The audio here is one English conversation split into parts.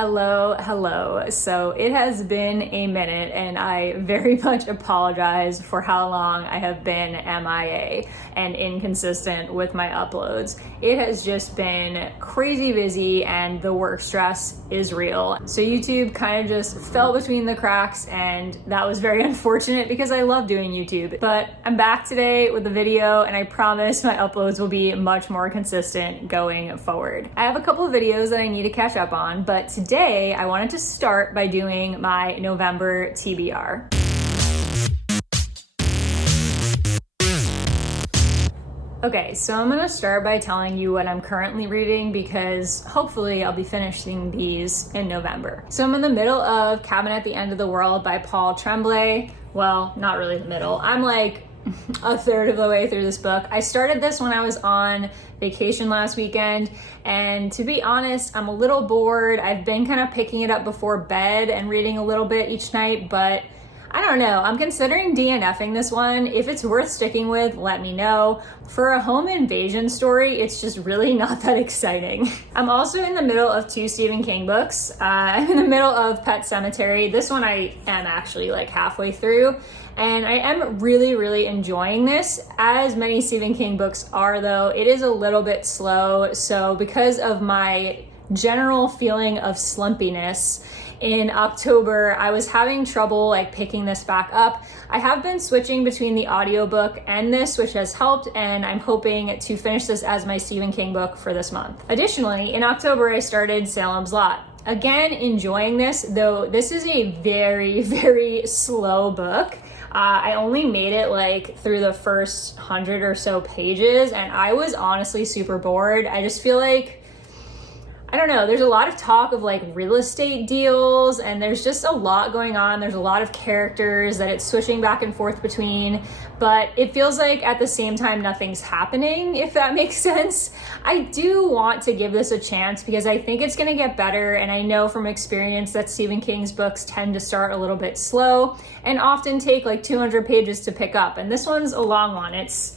Hello. So it has been a minute and I very much apologize for how long I have been MIA and inconsistent with my uploads. It has just been crazy busy and the work stress is real. So YouTube kind of just fell between the cracks and that was very unfortunate because I love doing YouTube. But I'm back today with a video and I promise my uploads will be much more consistent going forward. I have a couple of videos that I need to catch up on, but today I wanted to start by doing my November TBR. Okay, so I'm gonna start by telling you what I'm currently reading because hopefully I'll be finishing these in November. So I'm in the middle of Cabin at the End of the World by Paul Tremblay. Well, not really the middle. I'm like a third of the way through this book. I started this when I was on vacation last weekend, and to be honest, I'm a little bored. I've been kind of picking it up before bed and reading a little bit each night, but I don't know. I'm considering DNFing this one. If it's worth sticking with, let me know. For a home invasion story, it's just really not that exciting. I'm also in the middle of two Stephen King books. I'm in the middle of Pet Sematary. This one I am actually like halfway through, and I am really enjoying this. As many Stephen King books are though, it is a little bit slow. So because of my general feeling of slumpiness, in October, I was having trouble like picking this back up. I have been switching between the audiobook and this, which has helped, and I'm hoping to finish this as my Stephen King book for this month. Additionally, in October, I started Salem's Lot. Again, enjoying this, though this is a very slow book. I only made it like through the first 100 or so pages, and I was honestly super bored. I just feel like, I don't know, there's a lot of talk of like real estate deals and there's just a lot going on. There's a lot of characters that it's switching back and forth between, but it feels like at the same time nothing's happening, if that makes sense. I do want to give this a chance because I think it's gonna get better, and I know from experience that Stephen King's books tend to start a little bit slow and often take like 200 pages to pick up, and this one's a long one. It's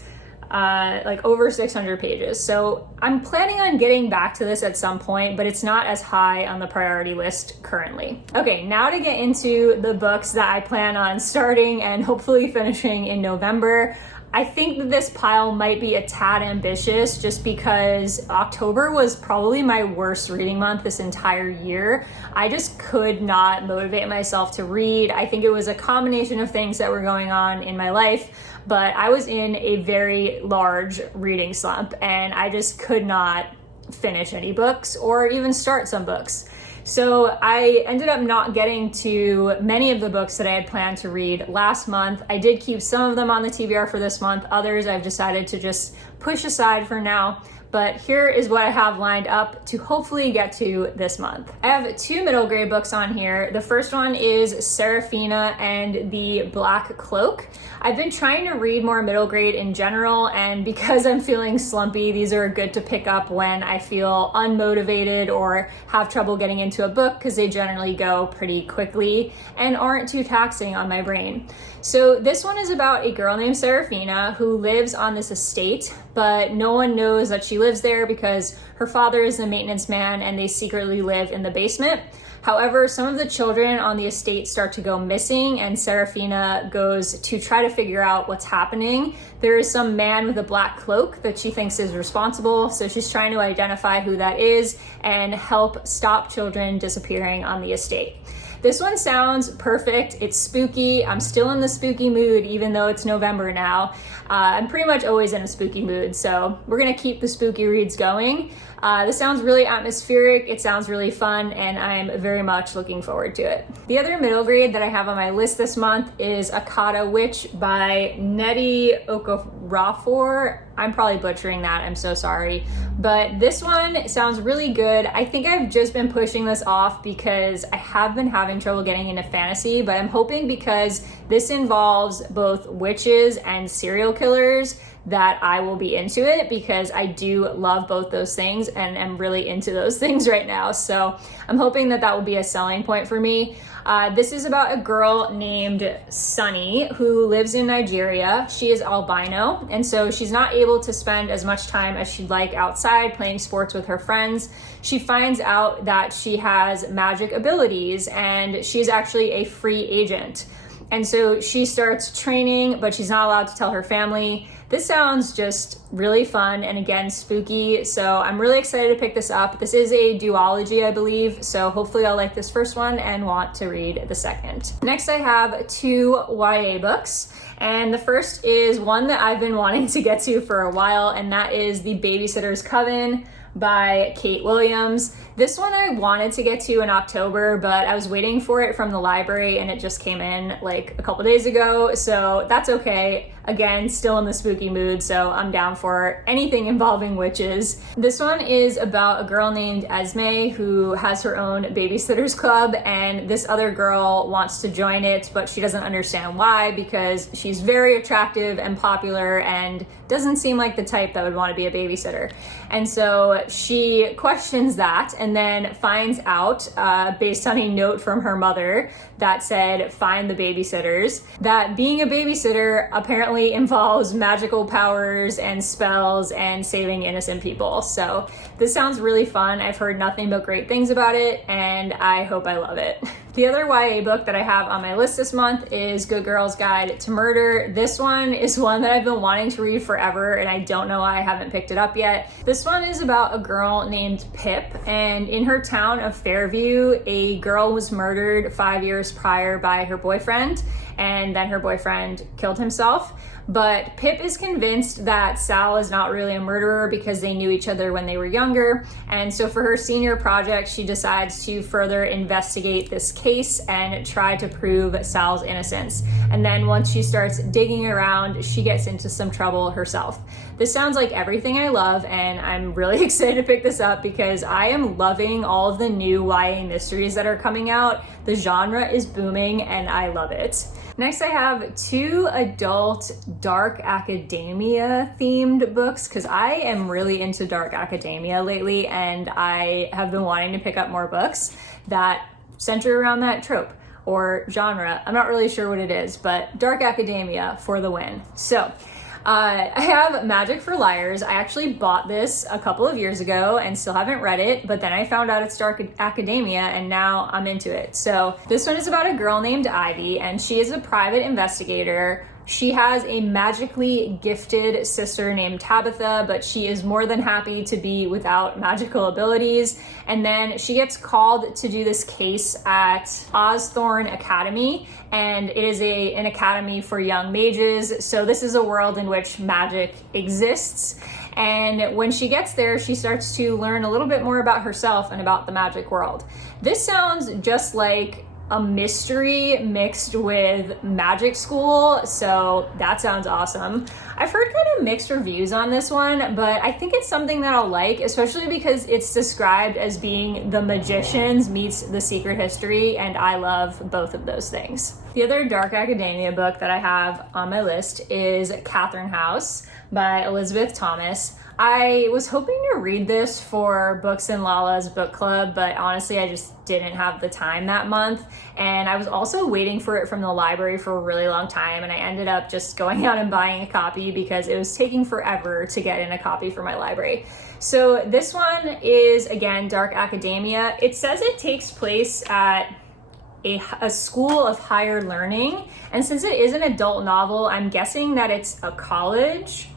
like over 600 pages. So I'm planning on getting back to this at some point, but it's not as high on the priority list currently. Okay, now to get into the books that I plan on starting and hopefully finishing in November. I think that this pile might be a tad ambitious just because October was probably my worst reading month this entire year. I just could not motivate myself to read. I think it was a combination of things that were going on in my life, but I was in a very large reading slump and I just could not finish any books or even start some books. So I ended up not getting to many of the books that I had planned to read last month. I did keep some of them on the TBR for this month. Others I've decided to just push aside for now. But here is what I have lined up to hopefully get to this month. I have two middle grade books on here. The first one is Serafina and the Black Cloak. I've been trying to read more middle grade in general, and because I'm feeling slumpy, these are good to pick up when I feel unmotivated or have trouble getting into a book because they generally go pretty quickly and aren't too taxing on my brain. So this one is about a girl named Serafina who lives on this estate, but no one knows that she lives there because her father is the maintenance man and they secretly live in the basement. However, some of the children on the estate start to go missing and Serafina goes to try to figure out what's happening. There is some man with a black cloak that she thinks is responsible, so she's trying to identify who that is and help stop children disappearing on the estate. This one sounds perfect. It's spooky. I'm still in the spooky mood, even though it's November now. I'm pretty much always in a spooky mood, so we're gonna keep the spooky reads going. This sounds really atmospheric. It sounds really fun, and I'm very much looking forward to it. The other middle grade that I have on my list this month is Akata Witch by Nnedi Okorafor. I'm probably butchering that, I'm so sorry. But this one sounds really good. I think I've just been pushing this off because I have been having trouble getting into fantasy, but I'm hoping because this involves both witches and serial killers that I will be into it, because I do love both those things and am really into those things right now. So I'm hoping that that will be a selling point for me. This is about a girl named Sunny who lives in Nigeria. She is albino, and so she's not able to spend as much time as she'd like outside playing sports with her friends. She finds out that she has magic abilities, and she's actually a free agent. And so she starts training, but she's not allowed to tell her family. This sounds just really fun and, again, spooky. So I'm really excited to pick this up. This is a duology, I believe. So hopefully I'll like this first one and want to read the second. Next, I have 2 YA books. And the first is one that I've been wanting to get to for a while, and that is The Babysitter's Coven by Kate Williams. This one I wanted to get to in October, but I was waiting for it from the library and it just came in like a couple days ago, so that's okay. Again, still in the spooky mood, so I'm down for anything involving witches. This one is about a girl named Esme who has her own babysitters club, and this other girl wants to join it, but she doesn't understand why, because she's very attractive and popular and doesn't seem like the type that would want to be a babysitter. And so she questions that, and then finds out, based on a note from her mother that said, "Find the babysitters," that being a babysitter apparently involves magical powers and spells and saving innocent people. So this sounds really fun. I've heard nothing but great things about it, and I hope I love it. The other YA book that I have on my list this month is Good Girl's Guide to Murder. This one is one that I've been wanting to read forever, and I don't know why I haven't picked it up yet. This one is about a girl named Pip, and in her town of Fairview, a girl was murdered 5 years prior by her boyfriend, and then her boyfriend killed himself. But Pip is convinced that Sal is not really a murderer because they knew each other when they were younger. And so for her senior project, she decides to further investigate this case and try to prove Sal's innocence. And then once she starts digging around, she gets into some trouble herself. This sounds like everything I love, and I'm really excited to pick this up because I am loving all of the new YA mysteries that are coming out. The genre is booming and I love it. Next, I have 2 adult dark academia themed books, because I am really into dark academia lately, and I have been wanting to pick up more books that center around that trope or genre. I'm not really sure what it is, but dark academia for the win. So I have Magic for Liars. I actually bought this a couple of years ago and still haven't read it, but then I found out it's dark academia and now I'm into it. So this one is about a girl named Ivy, and she is a private investigator. She has a magically gifted sister named Tabitha, but she is more than happy to be without magical abilities. And then she gets called to do this case at Ozthorn Academy, and it is an academy for young mages. So this is a world in which magic exists. And when she gets there, she starts to learn a little bit more about herself and about the magic world. This sounds just like a mystery mixed with magic school, so that sounds awesome. I've heard kind of mixed reviews on this one, but I think it's something that I'll like, especially because it's described as being The Magicians meets The Secret History, and I love both of those things. The other dark academia book that I have on my list is Catherine House by Elizabeth Thomas. I was hoping to read this for Books in Lala's book club, but honestly, I just didn't have the time that month. And I was also waiting for it from the library for a really long time, and I ended up just going out and buying a copy because it was taking forever to get in a copy for my library. So this one is, again, dark academia. It says it takes place at a school of higher learning, and since it is an adult novel, I'm guessing that it's a college.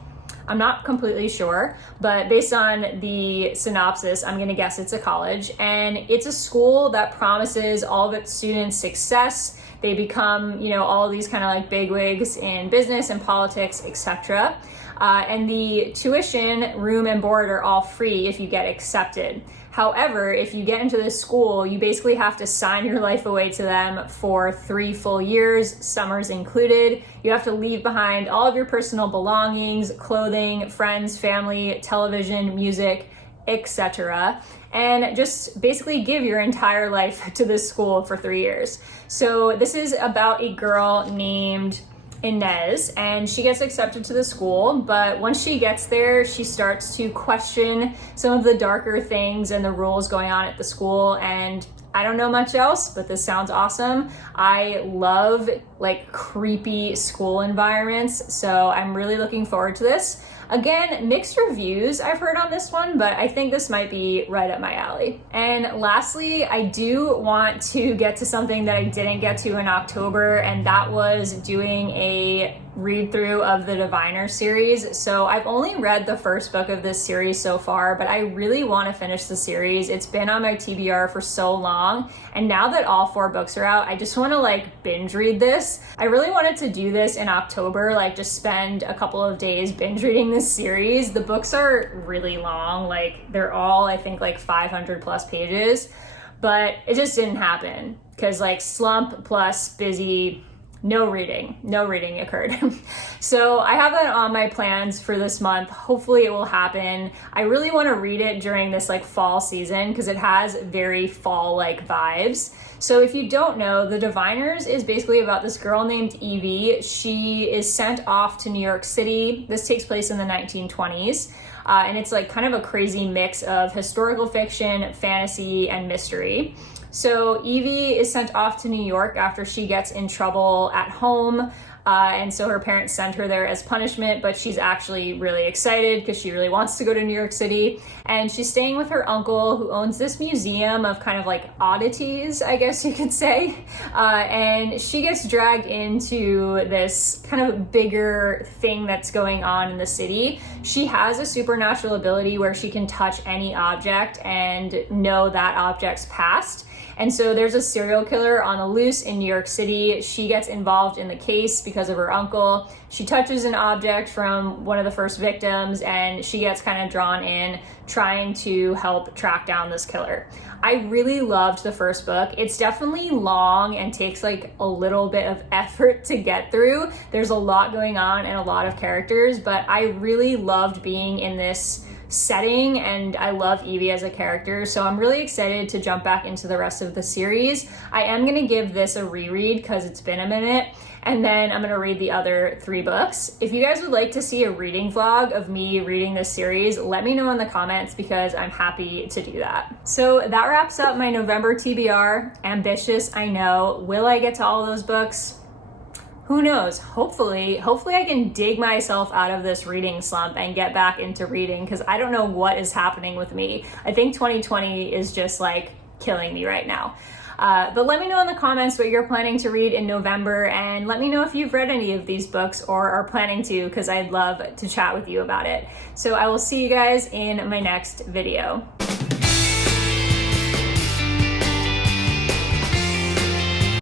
I'm not completely sure, but based on the synopsis, I'm gonna guess it's a college, and it's a school that promises all of its students success. They become, all these kind of like bigwigs in business and politics, etc. And the tuition, room, and board are all free if you get accepted. However, if you get into this school, you basically have to sign your life away to them for 3 full years, summers included. You have to leave behind all of your personal belongings, clothing, friends, family, television, music, etc. And just basically give your entire life to this school for 3 years. So this is about a girl named Inez, and she gets accepted to the school, but once she gets there, she starts to question some of the darker things and the rules going on at the school. And I don't know much else, but this sounds awesome. I love like creepy school environments, so I'm really looking forward to this. Again, mixed reviews I've heard on this one, but I think this might be right up my alley. And lastly, I do want to get to something that I didn't get to in October, and that was doing a read through of the Diviner series. So I've only read the first book of this series so far, but I really want to finish the series. It's been on my TBR for so long, and now that all 4 books are out, I just want to like binge read this. I really wanted to do this in October, like just spend a couple of days binge reading this series. The books are really long, like they're all I think like 500 plus pages, but it just didn't happen because like slump plus busy, no reading occurred. So I have that on my plans for this month. Hopefully it will happen. I really want to read it during this like fall season because it has very fall-like vibes. So if you don't know, The Diviners is basically about this girl named Evie. She is sent off to New York City. This takes place in the 1920s. And it's like kind of a crazy mix of historical fiction, fantasy, and mystery. So Evie is sent off to New York after she gets in trouble at home. And so her parents send her there as punishment, but she's actually really excited because she really wants to go to New York City. And she's staying with her uncle who owns this museum of kind of like oddities, I guess you could say. And she gets dragged into this kind of bigger thing that's going on in the city. She has a supernatural ability where she can touch any object and know that object's past. And so there's a serial killer on the loose in New York City. She gets involved in the case because of her uncle. She touches an object from one of the first victims and she gets kind of drawn in trying to help track down this killer. I really loved the first book. It's definitely long and takes like a little bit of effort to get through. There's a lot going on and a lot of characters, but I really loved being in this setting and I love Evie as a character, so I'm really excited to jump back into the rest of the series. I am going to give this a reread because it's been a minute, and then I'm going to read the other 3 books. If you guys would like to see a reading vlog of me reading this series, let me know in the comments because I'm happy to do that. So that wraps up my November TBR. Ambitious, I know. Will I get to all of those books? Who knows? Hopefully I can dig myself out of this reading slump and get back into reading because I don't know what is happening with me. I think 2020 is just like killing me right now. But let me know in the comments what you're planning to read in November, and let me know if you've read any of these books or are planning to, because I'd love to chat with you about it. So I will see you guys in my next video.